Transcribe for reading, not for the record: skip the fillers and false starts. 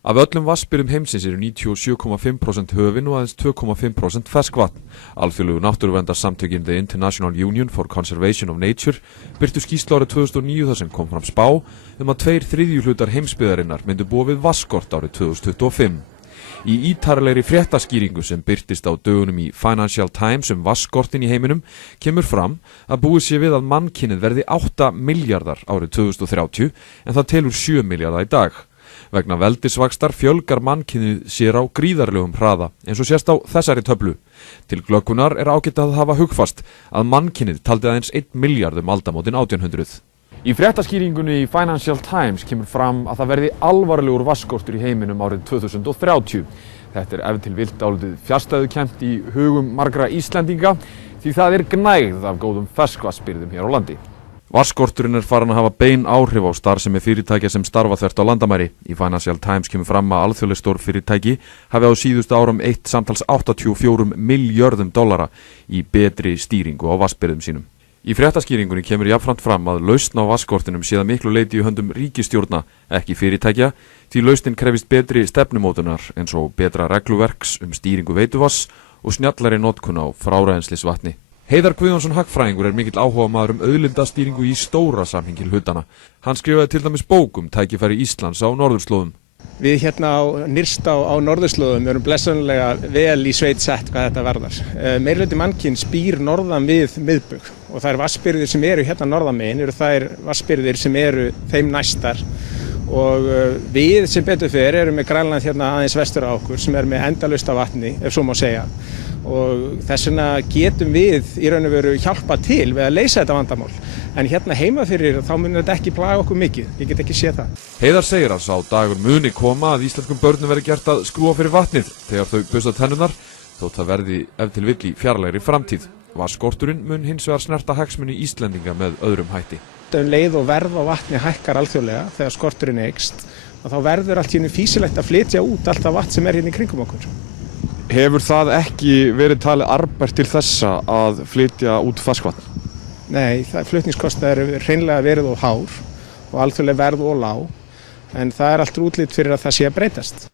Af öllum vatnsbirgðum heimsins eru 97,5% höfin og aðeins 2,5% ferskvatn. Alþjóðlegu náttúruverndarsamtökin The International Union for Conservation of Nature birtu skýrslu árið 2009 þar sem kom fram spá að 2/3 hlutar heimsbyggðarinnar myndu búa við vatnsskort árið 2025. Í ítarlegri fréttaskýringu sem birtist á dögunum í Financial Times vatnsskortinn í heiminum kemur fram að búið sé við að mannkynið verði 8 milljarðar árið 2030 en það telur 7 milljarða í dag. Vegna veldisvaxtar fjölgar mannkynið sér á gríðarlegum hraða eins og sést á þessari töflu. Til glöggunar ágætt að hafa hugfast að mannkynið taldi aðeins 1 milljarð aldamótin 1800. Í fréttaskýringunni í Financial Times kemur fram að það verði alvarlegur vatnsskortur í heiminum árið 2030. Þetta ef til vill dálítið fjarstæðukennt í hugum margra Íslendinga því það gnægð af góðum ferskvatnsbirgðum hér á landi. Vatnsskorturinn farin að hafa bein áhrif á starfsemi fyrirtækja sem starfa þvert á landamæri. Í Financial Times kemur fram að alþjóðleg stór fyrirtæki hafi á síðustu árum eytt samtals 84 milljörðum dollara í betri stýringu á vatnsbirgðum sínum. Í fréttaskýringunni kemur jafnframt fram að lausn á vatnsskortinum sé að miklu leyti í höndum ríkisstjórna, ekki fyrirtækja, því lausnin krefist betri stefnumótunar eins og betra regluverks stýringu veituvatns og snjallari notkun á frárennslisvatni. Heiðar Guðjónsson hagfræðingur mikill áhugamaður auðlindastýringu í stóra samhengi hlutana. Hann skrifaði til dæmis bók tækifæri Íslands á norðurslóðum. Við hérna nyrst á norðurslóðum erum blessunlega vel í sveit sett hvað þetta varðar. Meirihluti mannkyns býr norðan við miðbaug og þær vatnsbirgðir sem eru hérna norðan megin eru þær vatnsbirgðir sem eru þeim næstar og við sem betur fer erum með Grænland hérna aðeins vestur á okkur sem með endalaust af vatni, ef svo má segja. Og þess vegna getum við í raun og veru hjálpa til við að leysa þetta vandamál. En hérna heima fyrir þá mun þetta ekki plaga okkur mikið, ég get ekki séð það. Heiðar segir að sá dagur muni koma að íslenskum börnum verði gert að skrúfa fyrir vatnið þegar þau busta tennurnar, þótt það verði ef til vill í fjarlægri framtíð. Vatnsskorturinn mun hins vegar snerta hagsmuni Íslendinga með öðrum hætti. Leið og verð á vatni hækkar alþjóðlega þegar skorturinn eykst og þá verður allt í einu fýsilegt að flytja út allt það vatn sem hérna í kringum okkur. Hefur það ekki verið talið arðbært til þessa að flytja út ferskvatn? Nei, flutningskostnaður er hreinlega verið of hár og alþjóðlega verð of lág en það allt útlit fyrir að það sé að breytast.